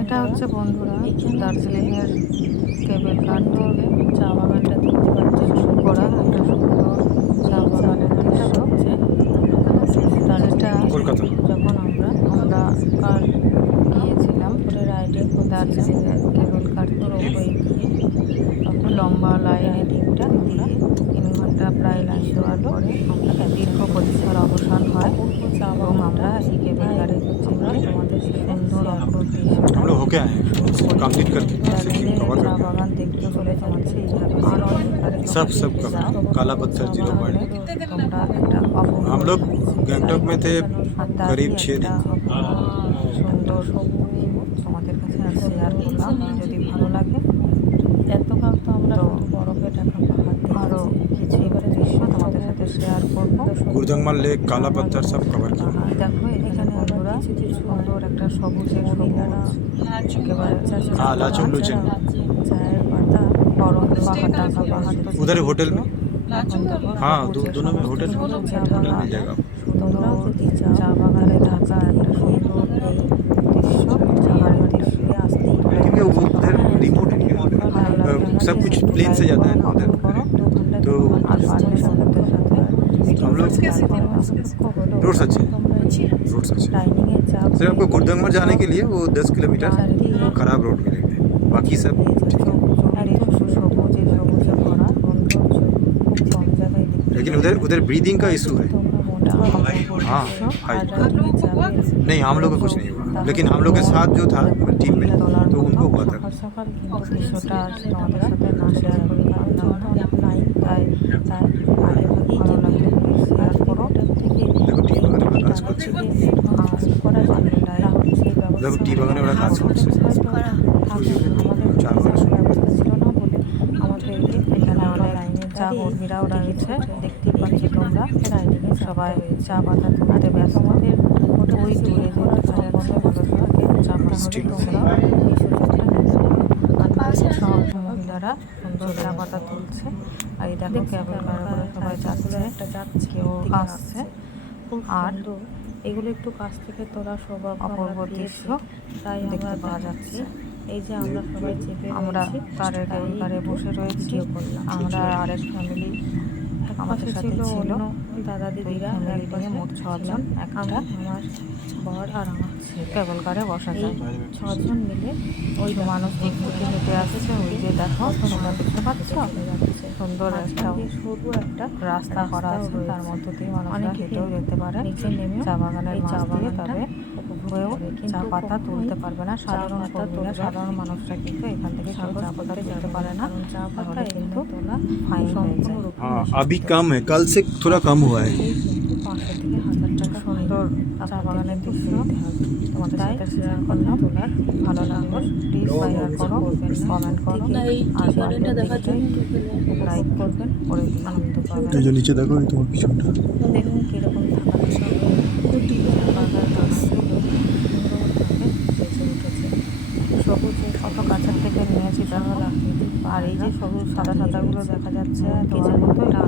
এটা হচ্ছে বন্ধুরা দার্জিলিংয়ের কেবল কার থেকে চা বাগানটা দেখতে পাচ্ছি শুরু করা একটা সুন্দর চা বাগানের দৃশ্য। তার এটা কলকাতা যখন আমরা কার গিয়েছিলাম দার্জিলিংয়ের কেবল কার রোপওয়ে গিয়ে তখন লম্বা লাইনে দিকটা দিয়ে 3 ঘন্টা প্রায় লাইন দেওয়ার পরে আমরা দীর্ঘ প্রতীক্ষার অবসান হয় এবং আমরা এই কেবল কারে চেপে আমাদের সুন্দর অপরূপ দৃশ্যটা कंप्लीट करके कवर চা करके বাগান দেখতে চলে যাচ্ছে এইভাবে सब काला पत्थर जीरो पॉइंट। তোমরা একটা অপূর্ব हम लोग गैंगटॉक में थे करीब 6 दिन। সুন্দর তোমাদের কাছে আর শেয়ার করলাম। যদি ভালো লাগে এতকাল তো আমরা বরফে ঢাকা পাহাড় আরও কিছু এবারে দৃশ্য তোমাদের সাথে শেয়ার করবো। गुरजंगमल लेक काला पत्थर सब कवर किया। দেখো এখানে বন্ধুরা সুন্দর একটা সবুজের একেবারে हाँ लाचुंग लुचेंग চায়ের পাতা বরফ পাহাড় ঢাকা পাহাড় তো उधर होटल में। हाँ সবুজে दोनों में होटल সবুজে होटल ঢাকা मिल जाएगा। তোমরাও যদি চা বাগানে ঢাকা একটা সুন্দর এই দৃশ্য পাহাড়ের দৃশ্য আসতেই क्योंकि वो उधर रिमोट सब कुछ प्लेन से जाता है ना उधर, तो আর পারলে বন্ধুদের সাথে हम लोग रोड्स अच्छे हैं, रोड्स अच्छे हैं। ডাইনিংয়ের চা सिर्फ आपको गुरजंगमल जाने के लिए वो 10 किलोमीटर खराब रोड मिलेंगे, बाकी सब ठीक है। সবুজে সবুজে ভরা সৌন্দর্য খুব কম জায়গায় দেখতে लेकिन उधर ब्रीदिंग का इशू है। हाँ हाई नहीं हम लोग का कुछ नहीं हुआ, लेकिन हम लोग के साथ जो था टीम में तो उनको हुआ था। সকাল সকাল কিন্তু দৃশ্যটা তোমাদের সাথে না শেয়ার করি কারণ অনেক নাই তাই তাই আগে ভাগেই ভালো লাগে শেয়ার করো থেকে देखो टी बागाने वाला काज করছে, করা যাবে তাহলে সেই देखो टी बागाने वाला काज করছে। আমাদের চা বাগান ব্যবস্থা ছিল না বলে আমাদেরকে এখানে অনেক চা কর্মীরাও রয়েছে দেখতে পাচ্ছ তোমরা ডাইনিংয়ে সবাই চা পাতা তুলতে ব্যস্ত। আমাদের ওই দূরে যে দেখা যাচ্ছে বলসভাকে চা পাতা তোমরা এই সুযোগটা নিতে পারো। সব মহিলারা সুন্দর চা পাতা তুলছে আর এই দেখো কেবল কারগুলো সবাই যাচ্ছে কেউ আসছে আর এগুলো একটু কাছ থেকে তোলা স্বভাব অপূর্ব দৃশ্য তাই দেখতে পাওয়া যাচ্ছে। এই যে আমরা সবাই চেপে আমরা কারে কেবল কারে বসে রয়েছি আমরা আরেক ফ্যামিলি আমাদের সাথে ছিল দাদা দিদিরা নিয়ে মোট 6 জন একটা আমার বর আর আমার কেবল কারে বসা যায় 6 জন মিলে ওই মানুষ দিক থেকে হেঁটে আসছে। ওই যে দেখো তোমরা দেখতে পাচ্ছ সুন্দর একটা সরু একটা রাস্তা করা আছে তার মধ্যে দিয়ে মানুষরা হেঁটেও যেতে পারে নিচে নেমে চা বাগানের চা বাগানে তবে হয়েও চা পাতা তুলতে পারবে না। সাধারণ মানুষরা কিন্তু এখান থেকে চা পাতা তুলতে পারে না চা পাতা কিন্তু তোলা ফাইন হয়ে যায়। हाँ अभी कम है, कल से थोड़ा कम हुआ है। 500 থেকে 1000 টাকা সুন্দর চা বাগানের দৃশ্য তোমাদের সাথে শেয়ার করলাম। তোলার ভালো লাগলো প্লিজ শেয়ার করো কমেন্ট করো আর ভিডিওটা দেখার জন্য লাইক করবেন করে আনন্দ পাবেন। এই যে নিচে দেখো এই তোমার পিছনটা দেখুন কীরকম সবুজ কত কাছের থেকে নিয়েছি তাহলে আর এই যে সবুজ সাদা সাদাগুলো দেখা যাচ্ছে তোমার মতো এটা